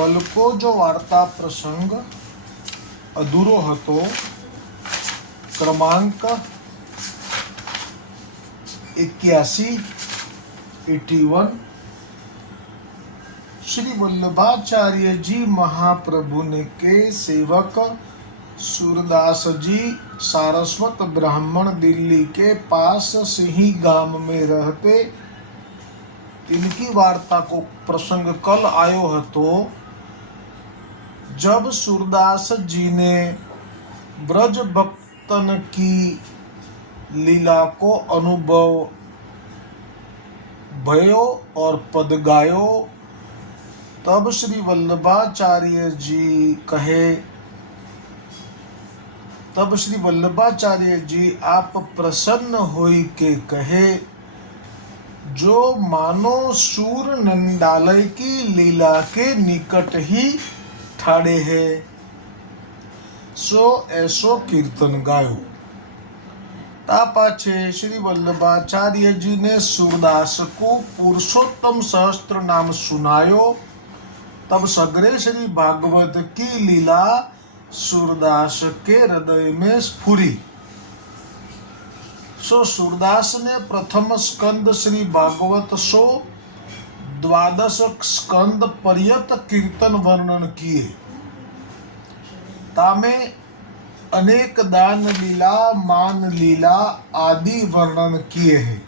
कल को जो वार्ता प्रसंग अधूरो હતો क्रमांक इक्यासी एटी वन श्री वल्लभाचार्य जी महाप्रभु ने के सेवक सूरदास जी सारस्वत ब्राह्मण दिल्ली के पास सिंही गाँव में रहते इनकी वार्ता को प्रसंग कल आयो हतो। जब सूरदास जी ने ब्रज भक्तन की लीला को अनुभव, भयो और पद गायो, तब श्री वल्लभाचार्य जी कहे, तब श्री वल्लभाचार्य जी आप प्रसन्न होई के कहे, जो मानो सूर नंदालय की लीला के निकट ही ठाड़े है सो ऐसो कीर्तन गायो ता पाछे श्री वल्लभाचार्य जी ने सूरदास को पुरुषोत्तम सहस्त्र नाम सुनायो तब सगरे श्री भागवत की लीला सूरदास के हृदय में स्फुरी सो सूरदास ने प्रथम स्कंद श्री भागवत सो द्वादश स्कंद पर्यत कीर्तन वर्णन किए तामे अनेक दान लीला मान लीला आदि वर्णन किए हैं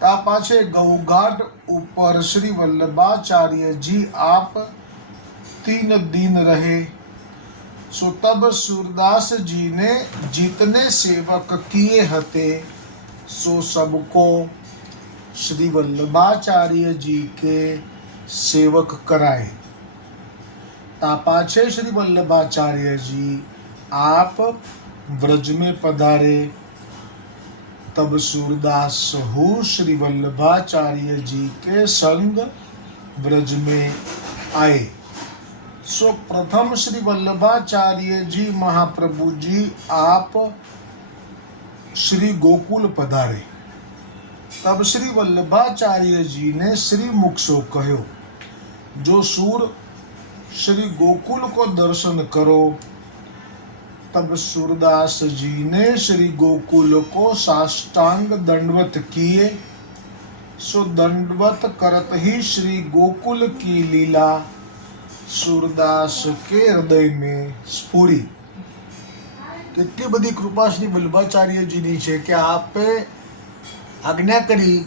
ता पाछे गौघाट ऊपर श्री वल्लभाचार्य जी आप तीन दिन रहे सो तब सूरदास जी ने जितने सेवक किए हते सो सबको श्री वल्लभाचार्य जी के सेवक कराए। तापाछे श्री वल्लभाचार्य जी, आप ब्रज में पधारे। तब सूरदास हो श्री वल्लभाचार्य जी के संग ब्रज में आए। सो प्रथम श्री वल्लभाचार्य जी, महाप्रभु जी, आप श्री गोकुल पधारे। तब श्री वल्लभाचार्य जी ने श्री मुख सो कहो जो सूर श्री गोकुल को दर्शन करो तब सूरदास जी ने श्री गोकुल को साष्टांग दंडवत किए सो दंडवत करत ही श्री गोकुल की लीला सूरदास के હૃદય में સ્ફુરી કેટલી બધી કૃપા શ્રી વલ્લભાચાર્યજીની છે કે આપે આજ્ઞા કરી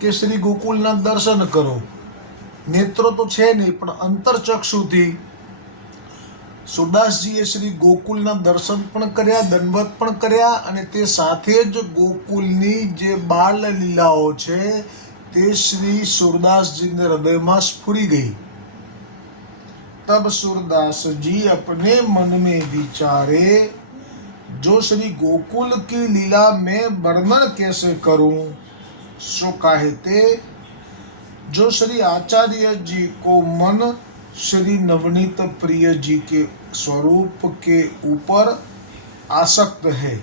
કે શ્રી ગોકુલના દર્શન કરો. નેત્રો તો છે નહીં, પણ અંતરચક્ષુથી સુદાસજીએ શ્રી ગોકુલના દર્શન પણ કર્યા, દંડવત પણ કર્યા અને તે સાથે જ ગોકુલની જે બાળ લીલાઓ છે તે શ્રી સુરદાસજીને હૃદયમાં સ્ફુરી ગઈ. તબ સુરદાસજી, અપને મન મેં વિચારે जो श्री गोकुल की लीला में वर्णन कैसे करूँ? सो कहते जो श्री आचार्य जी को मन श्री नवनीत प्रिय जी के स्वरूप के ऊपर आसक्त है,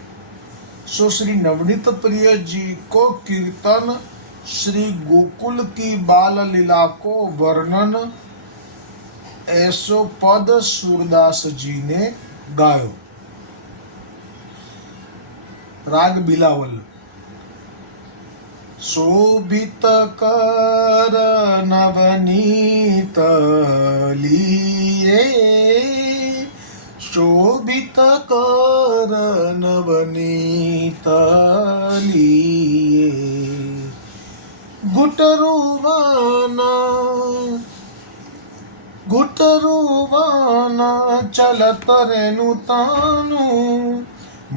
सो श्री नवनीत प्रिय जी को कीर्तन श्री गोकुल की बाल लीला को वर्णन ऐसो पद सूरदास जी ने गायो। राग बिलावल. शोभित कर नवनीत लिये. शोभित कर नवनीत लिये. गुटरुवाना गुटरुवाना चलत रेनु तानू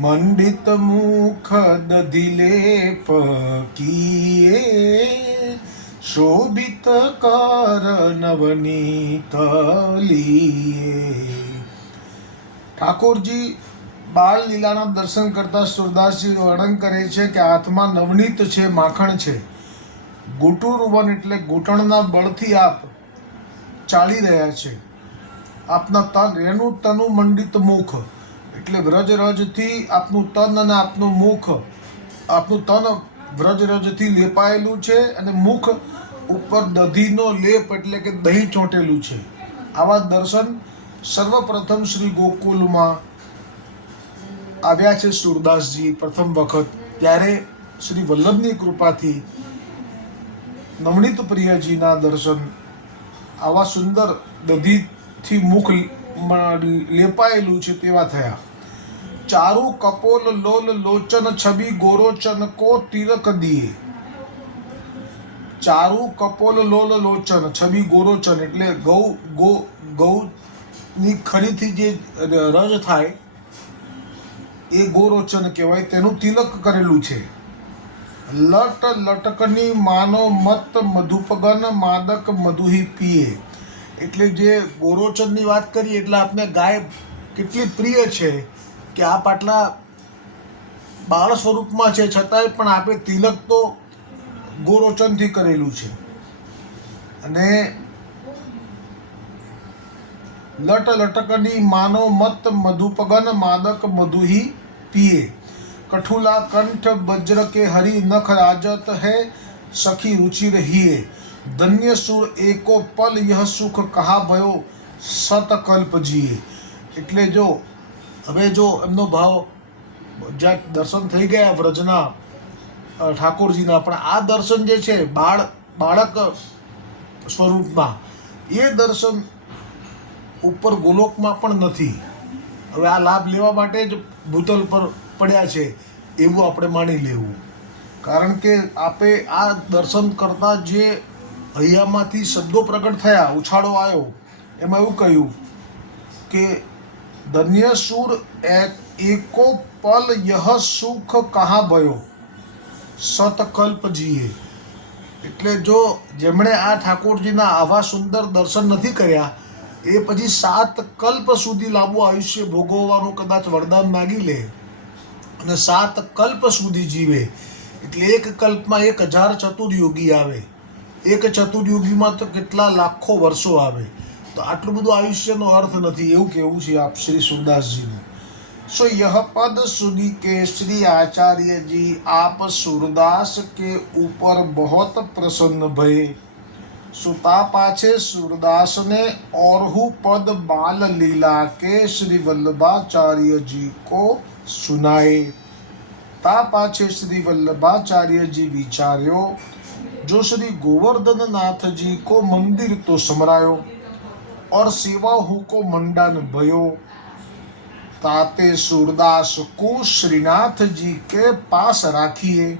મંડિત મુખ દધિલે પકીએ, શોભિત કર નવનીત લીએ. ઠાકોરજી બાળ લીલાના દર્શન કરતા સુરદાસજી વર્ણન કરે છે કે હાથમાં નવનીત છે, માખણ છે. ગુટુરવન એટલે ઘૂંટણના બળથી આપ ચાલી રહ્યા છે. આપના તન એનું તનુ મંડિત મુખ. એટલે વ્રજ રજથી આપનું તન અને આપનું મુખ, આપનું તન વ્રજ રજથી લેપાયેલું છે અને મુખ ઉપર દધીનો લેપ એટલે કે દહીં ચોંટેલું છે. આવા દર્શન સર્વપ્રથમ શ્રી ગોકુલમાં આવ્યા છે સુરદાસજી પ્રથમ વખત. ત્યારે શ્રી વલ્લભની કૃપાથી નવનીત પ્રિયજીના દર્શન આવા સુંદર દધીથી મુખ લેપાયેલું છે તેવા થયા. ચારુ કપોલ લોલ લોચન છબી ગોરોચન કો તિલક દિયે ચારુ કપોલ લોલ લોચન છબી ગોરોચન એટલે ગૌ, ગો, ગૌની ખરીથી જે રજ થાય, એ ગોરોચન કહેવાય, તેનું તિલક કરેલું છે. લટ, લટકની માનો મત, મધુપગન માદક મધુહી પીએ. એટલે જે ગોરોચનની વાત કરીએ, એટલે આપણે ગાય કેટલી પ્રિય છે કે આ પાટલા બાળ સ્વરૂપમાં છે, છતાંય પણ આપે તિલક તો ગોરોચનથી કરેલું છે. અને લટ લટકડી માનો મત મધુપગન માદક મધુહી પીએ કઠુલા કંઠ વજ્ર કે હરી નખ રાજત હે સખી રુચિ રહીએ. ધન્ય સુર એકો પલ યહ સુખ કહા ભયો સતકલ્પજીએ એટલે જો હવે જો એમનો ભાવ જ્યાં દર્શન થઈ ગયા વ્રજના ઠાકોરજીના, પણ આ દર્શન જે છે, બાળ, બાળક સ્વરૂપમાં, એ દર્શન ઉપર ગોલોકમાં પણ નથી. હવે આ લાભ લેવા માટે જ ભૂતલ પર પડ્યા છે, એવું આપણે માની લેવું. કારણ કે આપે આ દર્શન કરતા જે હૈયામાંથી શબ્દો પ્રગટ થયા, ઉછાળો આવ્યો, એમાં એવું કહ્યું કે ધન્ય સુર એકો પલ યહ સુખ કહા ભયો? સતકલ્પ જીએ એટલે જો જેમણે આ ઠાકોરજીના આવા સુંદર દર્શન નથી કર્યા, એ પછી સાત કલ્પ સુધી લાંબુ આયુષ્ય ભોગવવાનું કદાચ વરદાન માગી લે અને સાત કલ્પ સુધી જીવે. એટલે એક કલ્પમાં એક હજાર ચતુર્યુગી આવે. એક ચતુર્યુગીમાં તો કેટલા લાખો વર્ષો આવે. તો આટલું બધું આયુષ્યનો અર્થ નથી એવું કેવું છે આપ શ્રી સુરદાસજીનું सो यह पद सुनी के श्री आचार्य जी आप सूरदास के ऊपर बहुत प्रसन्न भये सुता पाछे सूरदास ने और हु पद बाल लीला के श्री वल्लभाचार्य जी को सुनाए ता पाछे श्री वल्लभाचार्य जी विचार्यो जो श्री गोवर्धन नाथ जी को मंदिर तो समरायो और सेवा हु को मंडन भयो ताते सूरदास को श्रीनाथ जी के पास राखिए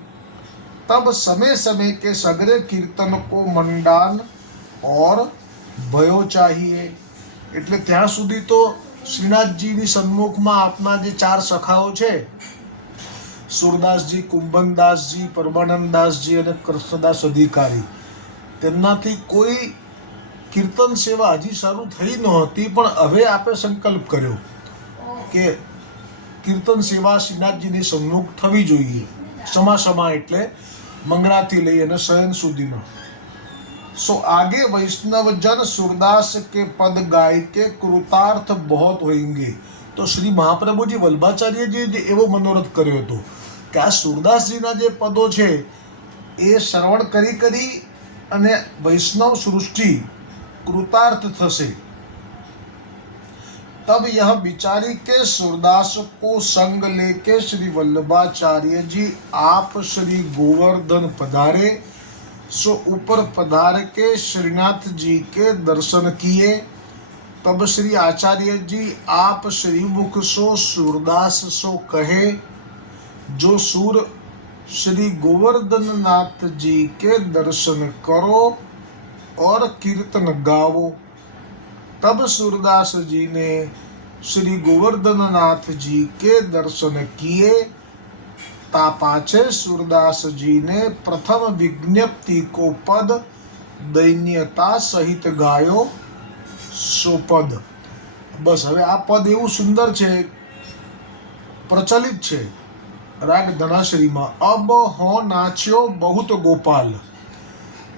तब समय समय के सगरे कीर्तन को मंडान और ભયો ચાહીએ એટલે ત્યાં સુધી તો શ્રીનાથજીની સન્મુખમાં આપના જે ચાર સખાઓ છે સુરદાસજી કુંભનદાસજી પરમાનંદદાસજી અને કૃષ્ણદાસ અધિકારી તેમનાથી કોઈ કીર્તન સેવા હજી શરૂ થઈ નહોતી, પણ હવે આપે સંકલ્પ કર્યો કે કીર્તન સેવા શ્રીનાથજીની સન્મુખ થવી જોઈએ. સમા સમા એટલે મંગળાથી લઈ અને શયન સુધીનો સો આગે વૈષ્ણવજન સુરદાસ કે પદ ગાય કે કૃતાર્થ બહોત હોઈંગે તો શ્રી મહાપ્રભુજી વલ્ભાચાર્યજીએ એવો મનોરથ કર્યો હતો કે આ સુરદાસજીના જે પદો છે, એ શ્રવણ કરી કરી અને વૈષ્ણવ સૃષ્ટિ કૃતાર્થ થશે तब यह विचारी के सूरदास को संग लेके श्री वल्लभाचार्य जी आप श्री गोवर्धन पधारे सो ऊपर पधार के श्रीनाथ जी के दर्शन किए तब श्री आचार्य जी आप श्रीमुख सो सूरदास सो कहे जो सूर श्री गोवर्धन नाथ जी के दर्शन करो और कीर्तन गाओ तब सूरदास जी ने श्री गोवर्धन नाथ जी के दर्शन किए ता पाछे सूरदास जी ने प्रथम विज्ञप्ति को पद દૈન્યતા સહિત ગાયો સોપદ બસ હવે આ પદ એવું સુંદર છે પ્રચલિત છે રાગ ધનાશ્રીમાં અબ હો નાચ્યો બહુત ગોપાલ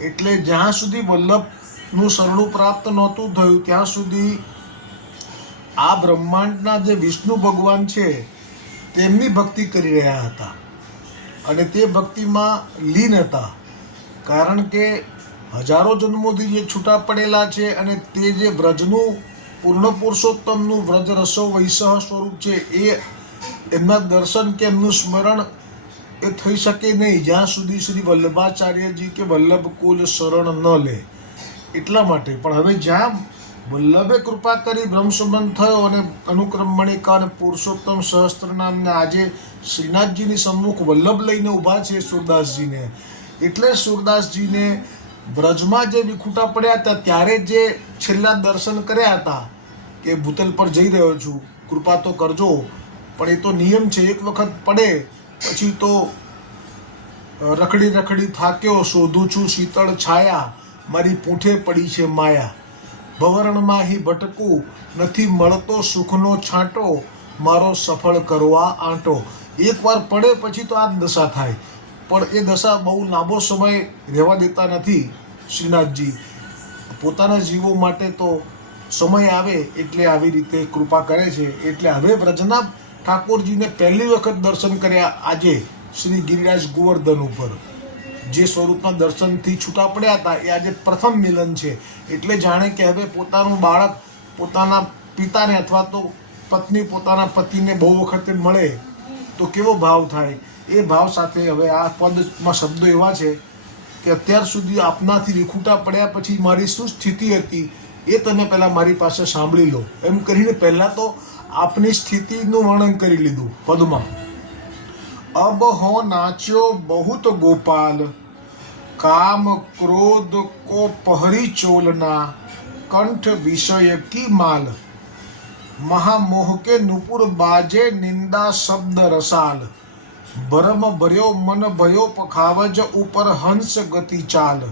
એટલે જ્યાં સુધી વલ્લભનું શરણું પ્રાપ્ત નહોતું થયું, ત્યાં સુધી આ બ્રહ્માંડના જે વિષ્ણુ ભગવાન છે, તેમની ભક્તિ કરી રહ્યા હતા. અને તે ભક્તિમાં લીન હતા. કારણ કે હજારો જન્મોથી જે છૂટા પડેલા છે અને તે જે વ્રજનું પૂર્ણ પુરુષોત્તમનું વ્રજ રસો વૈસહ સ્વરૂપ છે, એ એમના દર્શન કે એમનું સ્મરણ એ થઈ શકે નહીં. જ્યાં સુધી શ્રી વલ્લભાચાર્યજી કે વલ્લભ કુલ શરણ ન લે એટલા માટે. પણ હવે જ્યાં વલ્લભે કૃપા કરી બ્રહ્મસંબંધ થયો અને અનુક્રમણિકા અને પુરુષોત્તમ સહસ્ત્ર નામને આજે શ્રીનાથજીની સમ્મુખ વલ્લભ લઈને ઊભા છે સુરદાસજીને. એટલે સુરદાસજીને વ્રજમાં જે વિખૂટા પડ્યા હતા, ત્યારે જે છેલ્લા દર્શન કર્યા હતા, કે ભૂતલ પર જઈ રહ્યો છું, કૃપા તો કરજો. પણ એ તો નિયમ છે, એક વખત પડે પછી તો રખડી રખડી થાક્યો, શોધું છું શીતળ છાયા, મારી પૂંઠે પડી છે માયા. ભવરણમાં હી ભટકું, નથી મળતો સુખનો છાંટો, મારો સફળ કરવા આંટો. એકવાર પડે પછી તો આ જ દશા થાય. પણ એ દશા બહુ લાંબો સમય રહેવા દેતા નથી, શ્રીનાથજી. પોતાના જીવો માટે તો સમય આવે એટલે આવી રીતે કૃપા કરે છે. એટલે હવે વ્રજના ઠાકોરજીને પહેલી વખત દર્શન કર્યા આજે શ્રી ગિરિરાજ ગોવર્ધન ઉપર. જે સ્વરૂપના દર્શનથી છૂટા પડ્યા હતા, એ આજે પ્રથમ મિલન છે. એટલે જાણે કે હવે પોતાનું બાળક પોતાના પિતાને અથવા તો પત્ની પોતાના પતિને બહુ વખતે મળે તો કેવો ભાવ થાય? એ ભાવ સાથે હવે આ પદમાં શબ્દો એવા છે કે અત્યાર સુધી આપનાથી વિખૂટા પડ્યા પછી મારી શું સ્થિતિ હતી એ તમે પહેલાં મારી પાસે સાંભળી લો. એમ કરીને પહેલાં તો આપની સ્થિતિનું વર્ણન કરી લીધું પદમાં અબ હો નાચ્યો બહુત ગોપાલ કામ ક્રોધ કો પહરી ચોલના કંઠ વિષય કી માલ મહામોહ કે નુપુર બાજે નિંદા શબ્દ રસાલ ભરમ ભર્યો મન ભયો પખાવજ ઉપર હંસ ગતિ ચાલ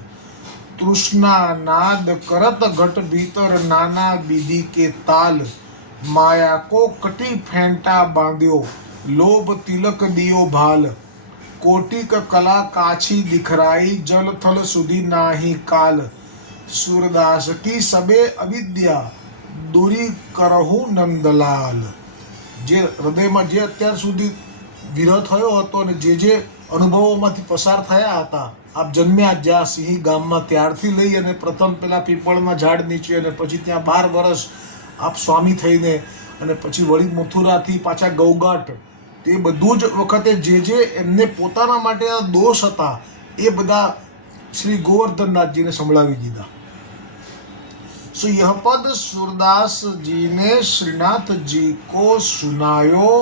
તૃષ્ણા નાદ કરત ઘટ ભીતર નાના બીદી કે તાલ માયા કો કટી ફેંટા બાંધ્યો, લોભ તિલક દિયો ભાલ. કોટિક કલા કાછી દિખરાઈ જલ થલ સુધી નાહી કાલ. સુરદાસ કી સબે અવિદ્યા, દૂરી કરહુ નંદલાલ. જે હૃદયમાં જે અત્યાર સુધી વિરહ થયો હતો અને જે જે અનુભવોમાંથી પસાર થયા હતા, આપ જન્મ્યા જ્યાં સિંહ ગામમાં ત્યારથી લઈ અને પ્રથમ પેલા પીપળના ઝાડ નીચે અને પછી ત્યાં બાર વર્ષ આપ સ્વામી થઈને અને પછી વળી મથુરાથી પાછા ગૌગાટ તે બધું જ વખતે જે જે એમને પોતાના માટે દોષ હતા એ બધા શ્રી ગોવર્ધનનાથજીને સંભળાવી દીધા सो यह पद सूरदास जी ने श्रीनाथ जी को सुनायो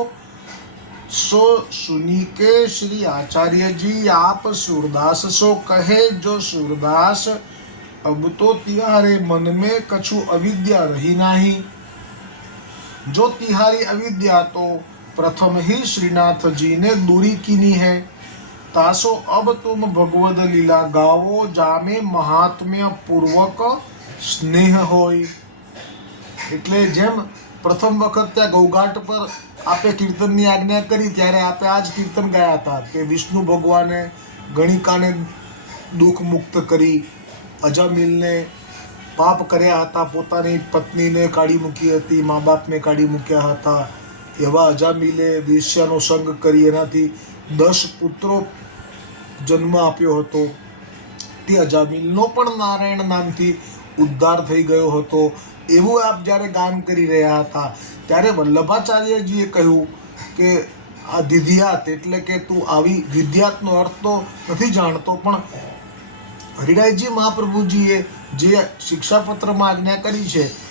सो सुनी के श्री आचार्य जी आप सूरदास सो कहे जो सूरदास अब तो तिहारे मन में कछु अविद्या रही नहीं जो तिहारी अविद्या तो प्रथम ही श्रीनाथ जी ने दूरी कीनी है तासो अब तुम भगवद लीला गावो जामे महात्म्य पूर्वक સ્નેહ હોય એટલે જેમ પ્રથમ વખત ત્યાં ગૌઘાટ પર આપે કીર્તનની આજ્ઞા કરી ત્યારે આપે આ જ કીર્તન ગાયા હતા કે વિષ્ણુ ભગવાને ગણિકાને દુઃખ મુક્ત કરી અજામિલને પાપ કર્યા હતા. પોતાની પત્નીને કાઢી મૂકી હતી મા બાપને કાઢી મૂક્યા હતા. એવા અજામિલે વેશ્યાનો સંગ કરી એનાથી દસ પુત્રો જન્મ આપ્યો હતો. તે અજામિલનો પણ નારાયણ નામથી ઉદ્ધાર થઈ ગયો હતો. એવું આપ જ્યારે ગાન કરી રહ્યા હતા, ત્યારે વલ્લભાચાર્યજીએ કહ્યું કે, આ દિધ્યાત એટલે કે તું આવી વિદ્યાતનો અર્થ તો નથી જાણતો, પણ હરિરાયજી મહાપ્રભુજીએ જે શિક્ષાપત્રમાં આજ્ઞા કરી છે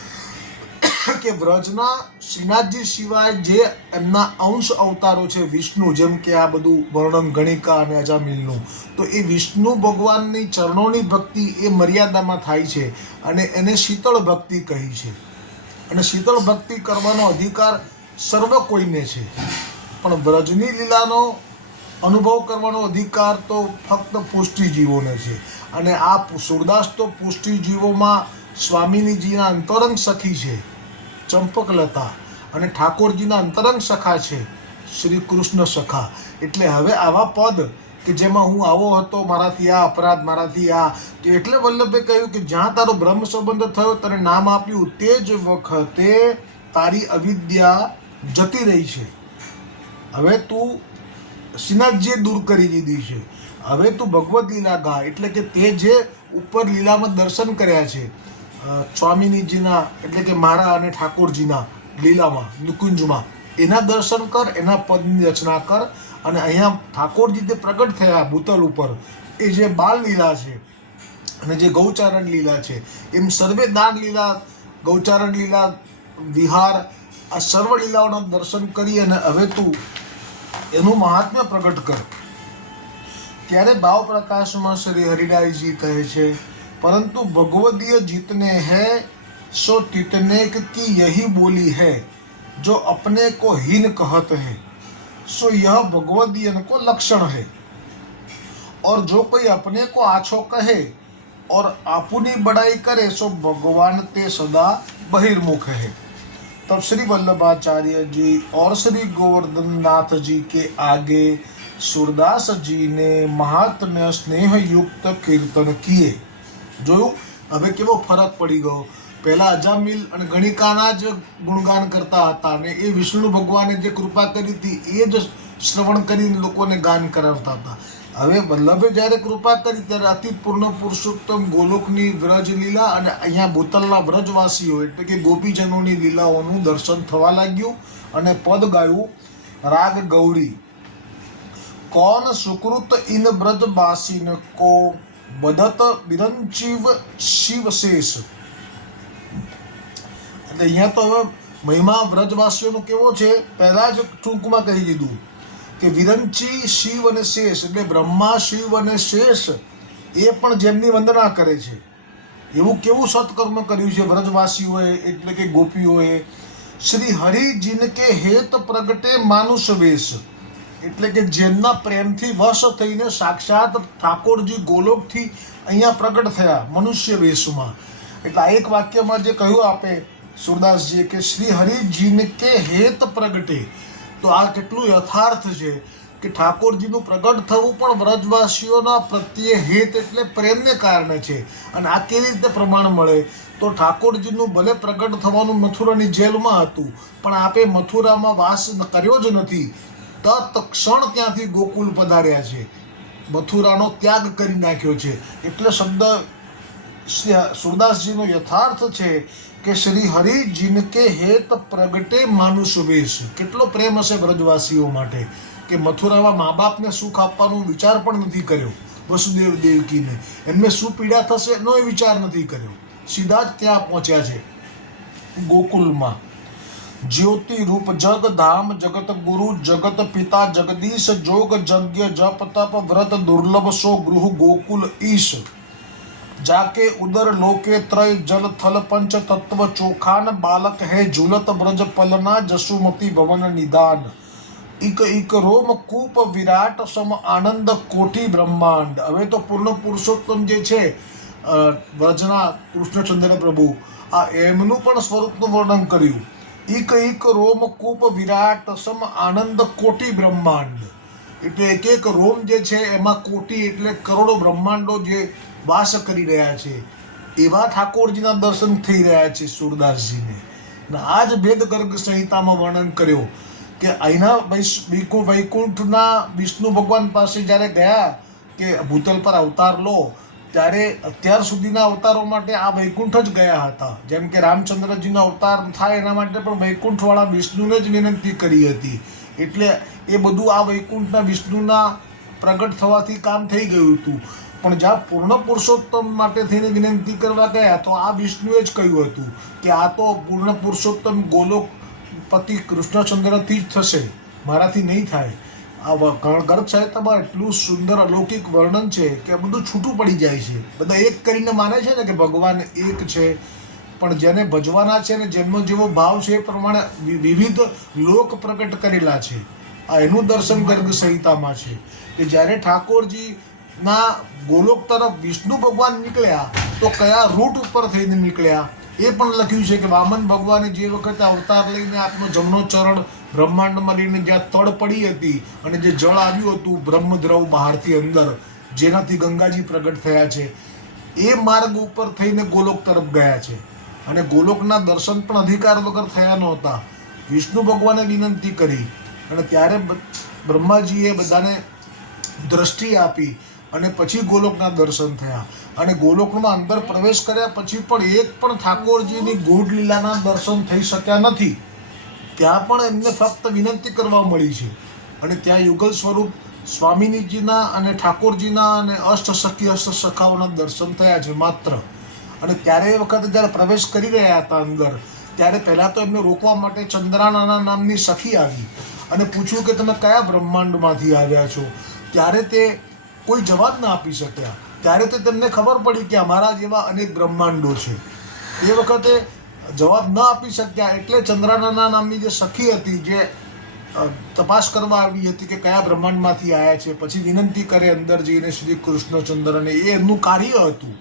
કે વ્રજના શ્રીનાથજી સિવાય જે એમના અંશ અવતારો છે, વિષ્ણુ, જેમ કે આ બધું વર્ણન, ગણિકા અને અજામિલનું, તો એ વિષ્ણુ ભગવાનની ચરણોની ભક્તિ એ મર્યાદામાં થાય છે અને એને શીતળ ભક્તિ કહી છે. અને શીતળ ભક્તિ કરવાનો અધિકાર સર્વ કોઈને છે. પણ વ્રજની લીલાનો અનુભવ કરવાનો અધિકાર તો ફક્ત પુષ્ટિજીવોને છે. અને આ સુરદાસ તો પુષ્ટિજીવોમાં સ્વામિનીજીના અંતરંગ સખી છે, ચંપકલતા અને ઠાકોરજીના અંતરંગ સખા છે શ્રી કૃષ્ણ સખા. એટલે હવે આવા પદ કે જેમાં હું આવો હતો, મારાથી આ અપરાધ, મારાથી આ, તો એટલે વલ્લભે કહ્યું કે જ્યાં તારો બ્રહ્મ સંબંધ થયો, તને નામ આપ્યું, તે જ વખતે તારી અવિદ્યા જતી રહી છે. હવે તું શ્રીનાથજીએ દૂર કરી દીધી છે. હવે તું ભગવદ્ લીલા ગા, એટલે કે તે જે ઉપર લીલામાં દર્શન કર્યા છે સ્વામિનીજીના, એટલે કે મારા અને ઠાકોરજીના લીલામાં, નિકુંજમાં, એના દર્શન કર, એના પદની રચના કર, અને અહીંયા ઠાકોરજી તે પ્રગટ થયા ભૂતલ ઉપર, એ જે બાલ લીલા છે, અને જે ગૌચારણ લીલા છે, એમ સર્વે દાન લીલા, ગૌચારણ લીલા, વિહાર, આ સર્વ લીલાઓના દર્શન કરી અને હવે તું એનું મહાત્મ્ય પ્રગટ કર ત્યારે ભાવ પ્રકાશમાં શ્રી હરિરાયજી કહે છે પરંતુ ભગવદીય જીતને है सो तितने की यही बोली है जो अपने को हीन कहत है सो यह भगवदीयन को लक्षण है और जो कोई अपने को आछो कहे और आपुनी बड़ाई करे सो भगवान ते सदा बहिर्मुख है तब श्री वल्लभाचार्य जी और श्री गोवर्धन नाथ जी के आगे सूरदास जी ने महात्म्य स्नेह युक्त कीर्तन किए જોયું હવે કેવો ફરક પડી ગયો પહેલા અજામિલ અને ગણિકાના જ ગુણગાન કરતા હતા અને એ વિષ્ણુ ભગવાને જે કૃપા કરી હતી એ જ શ્રવણ કરીને લોકોને ગાન કરાવતા હતા હવે વલ્લભે જ્યારે કૃપા કરી ત્યારે અતિ પૂર્ણ પુરુષોત્તમ ગોલોકની વ્રજ લીલા અને અહીંયા ભૂતલના વ્રજવાસીઓ એટલે કે ગોપીજનોની લીલાઓનું દર્શન થવા લાગ્યું અને પદ ગાયું, રાગ ગૌરી કોન સુકૃત ઇન બ્રજવાસીન કો બદત બિરંજીવ શિવશેષ? એટલે અહીંયા તો હવે મહિમા વ્રજવાસીઓનો કેવો છે? પહેલાં જ ટૂંકમાં કહી દીધું. કે વિરંચી શિવ અને શેષ, એટલે બ્રહ્મા, શિવ અને શેષ, એ પણ જેમની વંદના કરે છે. એવું કેવું સત્કર્મ કર્યું છે વ્રજવાસીઓએ? એટલે કે ગોપીઓએ? શ્રી હરિ જિનકે હેત પ્રગટે માનુષ વેશ. એટલે કે જેમના પ્રેમથી વશ થઈને સાક્ષાત ઠાકોરજી ગોલોકથી અહીંયા પ્રગટ થયા મનુષ્ય વેશમાં. એટલે આ એક વાક્યમાં જે કહ્યું આપે સુરદાસજીએ કે શ્રી હરિજીને કે હેત પ્રગટે. તો આ કેટલું યથાર્થ છે કે ઠાકોરજીનું પ્રગટ થવું પણ વ્રજવાસીઓના પ્રત્યે હેત એટલે પ્રેમને કારણે છે અને આ કેવી રીતે પ્રમાણ મળે? તો ઠાકોરજીનું ભલે પ્રગટ થવાનું મથુરાની જેલમાં હતું, પણ આપે મથુરામાં વાસ કર્યો જ નથી. તત્ક્ષણ ત્યાંથી ગોકુલ પધાર્યા છે. મથુરાનો ત્યાગ કરી નાખ્યો છે. એટલે શબ્દ સુરદાસજીનો યથાર્થ છે કે શ્રી હરિ જિનકે હેત પ્રગટે માનુષ વેશ કેટલો પ્રેમ હશે વ્રજવાસીઓ માટે કે મથુરામાં મા બાપને સુખ આપવાનો વિચાર પણ નથી કર્યો, વસુદેવ દેવકીને. એમને શું પીડા થશે એનો એ વિચાર નથી કર્યો. સીધા જ ત્યાં પહોંચ્યા છે ગોકુલમાં. જ્યોતિ રૂપ જગ ધામ જગત ગુરુ જગત પિતા જગદીશ જોગ જગ્ય જપ તપ વ્રત દુર્લભ સો ગૃહ ગોકુલ ઈશ. જાકે ઉદર લોકે ત્રય જલ થલ પંચ તત્વ ચોખાન, બાલક હે ઝુલત બ્રજ પલના, જસુમતી ભવન નિદાન. ઇક ઇક રોમ કૂપ વિરાટ, સમ આનંદ કોટી બ્રહ્માંડ. હવે તો પૂર્ણ પુરુષોત્તમ જે છે વ્રજના કૃષ્ણચંદ્ર પ્રભુ, આ એમનું પણ સ્વરૂપનું વર્ણન કર્યું. ઇક ઇક રોમ કૂપ વિરાટ, સમ આનંદ કોટી બ્રહ્માંડ. એટલે એક એક રોમ જે છે, એમાં કોટી એટલે કરોડો બ્રહ્માંડો જે વાસ કરી રહ્યા છે. એવા ઠાકોરજીના દર્શન થઈ રહ્યા છે સુરદાસજીને. અને આ જ ભેદ ગર્ગ સંહિતામાં વર્ણન કર્યો કે અહીંના વૈકુ, વૈકુંઠના વિષ્ણુ ભગવાન પાસે જ્યારે ગયા કે ભૂતલ પર અવતાર લો, ત્યારે અત્યાર સુધીના અવતારો માટે આ વૈકુંઠ જ ગયા હતા. જેમ કે રામચંદ્રજીનો અવતાર થાય એના માટે પણ વૈકુંઠવાળા વિષ્ણુને જ વિનંતી કરી હતી. એટલે એ બધું આ વૈકુંઠના વિષ્ણુના પ્રગટ થવાથી કામ થઈ ગયું હતું. પણ જ્યાં પૂર્ણ પુરુષોત્તમ માટે થઈને વિનંતી કરવા ગયા, તો આ વિષ્ણુએ જ કહ્યું હતું કે આ તો પૂર્ણ પુરુષોત્તમ ગોલોક પતિ કૃષ્ણચંદ્રથી જ થશે. મારાથી નહીં થાય. આ ગર્ભ સાહિત્યમાં એટલું સુંદર અલૌકિક વર્ણન છે કે બધું છૂટું પડી જાય છે. બધા એક કરીને માને છે ને કે ભગવાન એક છે. પણ જેને ભજવાના છે ને જેમનો જેવો ભાવ છે એ પ્રમાણે વિવિધ લોક પ્રગટ કરેલા છે. આ એનું દર્શન ગર્ગ સંહિતામાં છે. કે જ્યારે ઠાકોરજી ના, ગોલોક તરફ વિષ્ણુ ભગવાન નીકળ્યા તો કયા રૂટ ઉપર થઈને નીકળ્યા? એ પણ લખ્યું છે કે વામન ભગવાને જે વખતે અવતાર લઈને આપનો જમણો ચરણ બ્રહ્માંડમાં લઈને જ્યાં તળ પડી હતી અને જે જળ આવ્યું હતું બ્રહ્મદ્રવ બહારથી અંદર, જેનાથી ગંગાજી પ્રગટ થયા છે, એ માર્ગ ઉપર થઈને ગોલોક તરફ ગયા છે. અને ગોલોકના દર્શન પણ અધિકાર વગર થયા નહોતા. વિષ્ણુ ભગવાને વિનંતી કરી અને ત્યારે બ્રહ્માજીએ બધાને દ્રષ્ટિ આપી અને પછી ગોલોકના દર્શન થયા. અને ગોલોકમાં અંદર પ્રવેશ કર્યા પછી પણ એક પણ ઠાકોરજીની ગૂઢ લીલાના દર્શન થઈ શક્યા નથી. ત્યાં પણ એમને ફક્ત વિનંતી કરવા મળી છે. અને ત્યાં યુગલ સ્વરૂપ સ્વામિનીજીના અને ઠાકોરજીના અને અષ્ટ સખી અષ્ટ સખાઓના દર્શન થયા છે માત્ર. અને ત્યારે એ વખતે જ્યારે પ્રવેશ કરી રહ્યા હતા અંદર, ત્યારે પહેલાં તો એમને રોકવા માટે ચંદ્રાનાના નામની સખી આવી. અને પૂછ્યું કે તમે કયા બ્રહ્માંડમાંથી આવ્યા છો? ત્યારે તે કોઈ જવાબ ના આપી શક્યા. ત્યારે તે તેમને ખબર પડી કે અમારા જેવા અનેક બ્રહ્માંડો છે. એ વખતે જવાબ ન આપી શક્યા એટલે ચંદ્રાનાના નામની જે સખી હતી, જે તપાસ કરવા આવી હતી કે કયા બ્રહ્માંડમાંથી આવ્યા છે, પછી વિનંતી કરે અંદર જઈને શ્રી કૃષ્ણચંદ્ર અને એ એમનું કાર્ય હતું.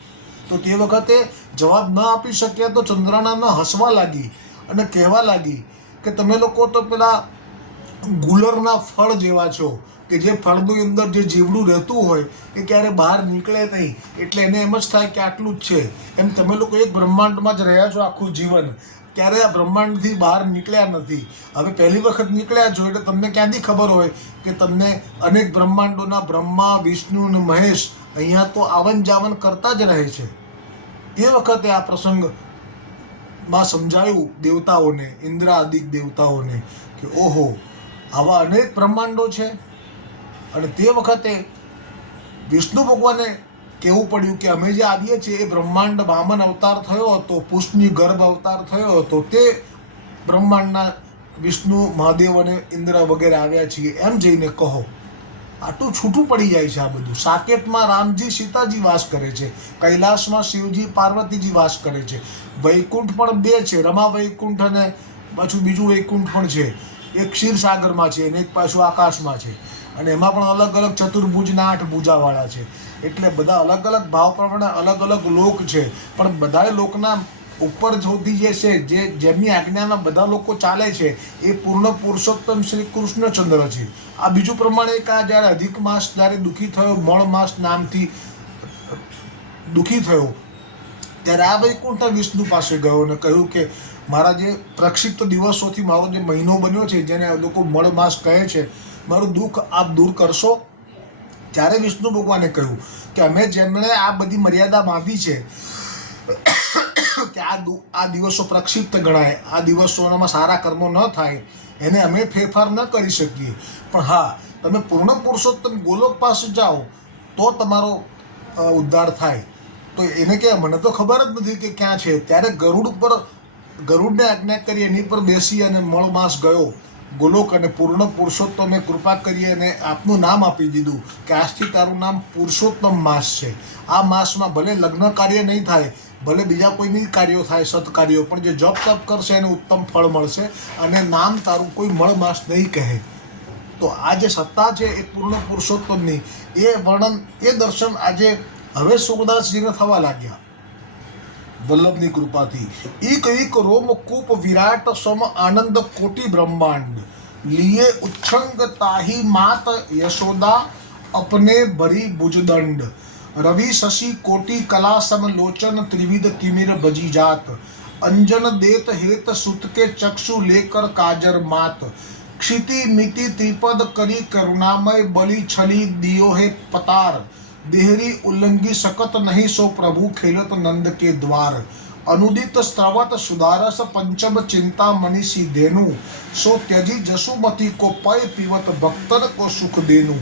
તો તે વખતે જવાબ ન આપી શક્યા તો ચંદ્રાનાના હસવા લાગી અને કહેવા લાગી કે તમે લોકો તો પેલા ગુલરના ફળ જેવા છો. કે જે ફળની અંદર જે જીવડું રહેતું હોય એ ક્યારે બહાર નીકળે નહીં. એટલે એને એમ જ થાય કે આટલું જ છે. એમ તમે લોકો એક બ્રહ્માંડમાં જ રહ્યા છો આખું જીવન. ક્યારે આ બ્રહ્માંડથી બહાર નીકળ્યા નથી. હવે પહેલી વખત નીકળ્યા છો એટલે તમને ક્યાંથી ખબર હોય કે તમને અનેક બ્રહ્માંડોના બ્રહ્મા, વિષ્ણુ અને મહેશ અહીંયા તો આવન જાવન કરતા જ રહે છે. એ વખતે આ પ્રસંગમાં સમજાયું દેવતાઓને, ઇન્દ્રાદિક દેવતાઓને કે ઓહો, આવા અનેક બ્રહ્માંડો છે. અને તે વખતે વિષ્ણુ ભગવાને કહેવું પડ્યું કે અમે જે આવીએ છીએ એ બ્રહ્માંડ વામન અવતાર થયો હતો પુષ્ણની ગર્ભ અવતાર થયો હતો, તે બ્રહ્માંડના વિષ્ણુ મહાદેવ અને ઇન્દ્ર વગેરે આવ્યા છીએ એમ જઈને કહો. આટલું છૂટું પડી જાય છે આ બધું. સાકેતમાં રામજી સીતાજી વાસ કરે છે, કૈલાસમાં શિવજી પાર્વતીજી વાસ કરે છે. વૈકુંઠ પણ બે છે, રમા વૈકુંઠ અને પાછું બીજું વૈકુંઠ પણ છે. એક ક્ષીરસાગરમાં છે અને એક પાછું આકાશમાં છે. અને એમાં પણ અલગ અલગ ચતુર્ભુજના આઠ ભુજાવાળા છે. એટલે બધા અલગ અલગ ભાવ પ્રમાણે અલગ અલગ લોક છે. પણ બધા લોકના ઉપર સુધી જે છે, જે જેમની આજ્ઞાના બધા લોકો ચાલે છે, એ પૂર્ણ પુરુષોત્તમ શ્રી કૃષ્ણચંદ્ર છે. આ બીજું પ્રમાણે એક જ્યારે અધિક માસ જ્યારે દુઃખી થયો, મળ માસ નામથી દુઃખી થયો, ત્યારે આ વૈકુંઠ વિષ્ણુ પાસે ગયો અને કહ્યું કે, મારા જે પ્રક્ષિપ્ત દિવસોથી મારો જે મહિનો બન્યો છે, જેને લોકો મળ માસ કહે છે મારું દુઃખ આપ દૂર કરશો? ત્યારે વિષ્ણુ ભગવાને કહ્યું કે અમે જેમણે આ બધી મર્યાદા બાંધી છે કે આ આ દિવસો પ્રક્ષિપ્ત ગણાય, આ દિવસોમાં સારા કર્મો ન થાય, એને અમે ફેરફાર ન કરી શકીએ. પણ હા, તમે પૂર્ણ પુરુષોત્તમ ગોલોક પાસે જાઓ તો તમારો ઉદ્ધાર થાય. તો એને કે, મને તો ખબર જ નથી કે ક્યાં છે. ત્યારે ગરુડ ઉપર, ગરુડને આજ્ઞા કરી એની પર બેસી અને મળ માસ ગયો. ગોલોક અને પૂર્ણ પુરુષોત્તમે કૃપા કરી અને આપનું નામ આપી દીધું કે આજથી તારું નામ પુરુષોત્તમ માસ છે. આ માસમાં ભલે લગ્ન કાર્ય નહીં થાય, ભલે બીજા કોઈની કાર્યો થાય, સત્કાર્યો, પણ જે જપ તપ કરશે એને ઉત્તમ ફળ મળશે અને નામ તારું કોઈ મળ માસ નહીં કહે. તો આ જે સત્તા છે એ પૂર્ણ પુરુષોત્તમની, એ વર્ણન, એ દર્શન આજે હવે સુખદાસજીને થવા લાગ્યા. વલ્લભની કૃપાથી એક એક રોમ કૂપ વિરાટ સમ આનંદ કોટી બ્રહ્માંડ લીએ ઉચ્છંગ તાહી માત યશોદા અપને ભરી ભુજદંડ રવિ શશી કોટી કલા સમ લોચન ત્રિવિધ તિમિર બજી જાત અંજન દેત હેત સુત કે ચક્ષુ લેકર કાજર માત क्षिति मिति त्रिपद करी करुणामय बलि छली दियो है पतार देहरी उल्लंघी सकत नहीं सो प्रभु खेलत नंद के द्वार अनुदित स्त्रवत सुदारस पंचम चिंता मनीषी धेनु सो त्यजी जसुमती को पय पीवत भक्तन को सुख देनु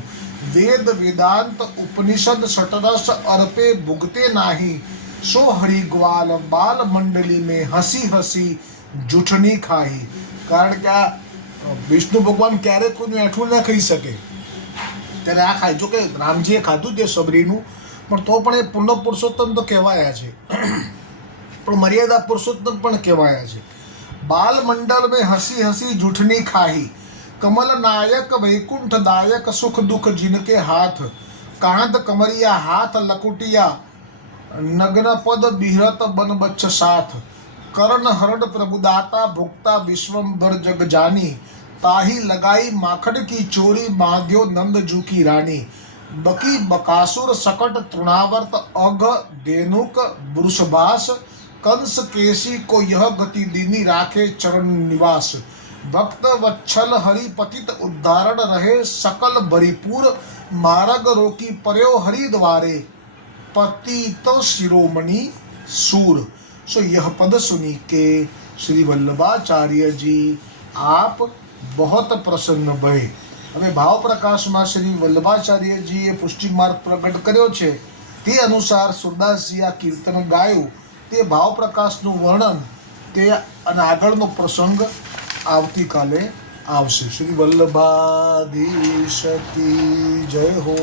वेद वेदांत उपनिषद सटरस अर्पे भुगते नाही सो हरिग्वाल बाल मंडली में हंसी हंसी જૂઠની ખાઈ કારણ કે આ વિષ્ણુ ભગવાન ક્યારેક કોઈનું એઠું ના ખાઈ શકે ત્યારે આ ખાય. જોકે રામજીએ ખાધું જે સબરીનું પણ તો પણ એ પૂર્ણ પુરુષોત્તમ તો કહેવાયા છે. પણ મર્યાદા પુરુષોત્તમ પણ કહેવાયા છે. બાલ મંડળ મેં હસી હસી જૂઠની ખાહી. કમલ નાયક વૈકુંઠ દાયક સુખ દુઃખ જિનકે હાથ. કાંધ કમરિયા હાથ લકુટિયા. નગ્ન પદ બિહરત બન બચ્છ સાથ. કરન હરણ પ્રભુદાતા ભોગતા વિશ્વંભર જગ જાની. ताही लगाई माखन की चोरी, बांध्यो नंद जू की रानी। बकी बकासुर सकट तृणावर्त अघ धेनुक वृषभास, कंस केसी को यह गति दीनी राखे चरण निवास। भक्त वत्सल हरि पतित उद्धारण रहे, सकल भरिपूर मारग रोकी पर्यो हरि द्वारे। पतित शिरोमणि सूर। सो यह पद सुनी के श्री वल्लभाचार्य जी, आप बहुत પ્રસન્ન ભય હવે ભાવ પ્રકાશમાં શ્રી વલ્લભાચાર્યજીએ પુષ્ટિ માર્ગ પ્રગટ કર્યો છે તે અનુસાર સુરદાસજી આ કીર્તન ગાયું તે ભાવ પ્રકાશનું વર્ણન તે અને આગળનો પ્રસંગ આવતીકાલે આવશે શ્રી વલ્લભાધીશ કી જય હો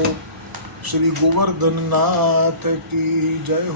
શ્રી ગોવર્ધનનાથ કી જય હો